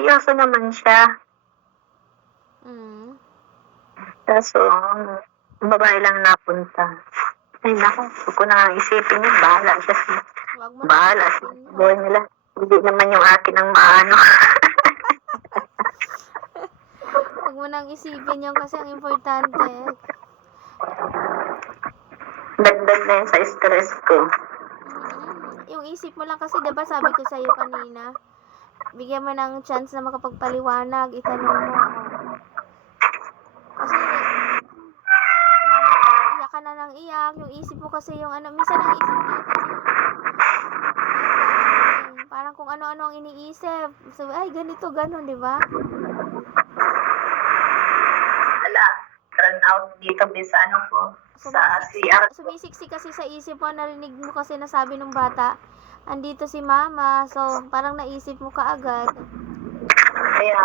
seryoso naman siya. Mm. Kaso, babae lang napunta. Ay, naku, huwag ko na isipin yun. Bahala siya. Wag mo na Bahala isipin siya. yun. Buhay nila. Hindi naman yung akin ang maano. Wag mo nang isipin yun kasi ang importante. Dagdag na yun sa stress ko. Yung isip mo lang kasi, diba sabi ko sa'yo kanina, bigyan mo ng chance na makapagpaliwanag, itanong mo. Kasi, iyak ka na ng iyak, yung isip mo kasi yung ano, minsan ang isip natin yung, parang kung ano-ano ang iniisip. So, ay, ganito, ganon, diba? Wala. Turn out dito sa ano ko. Sa CR ko. Sumisiksik kasi sa isip mo, narinig mo kasi nasabi ng bata, andito si mama, so parang naisip mo kaagad. Kaya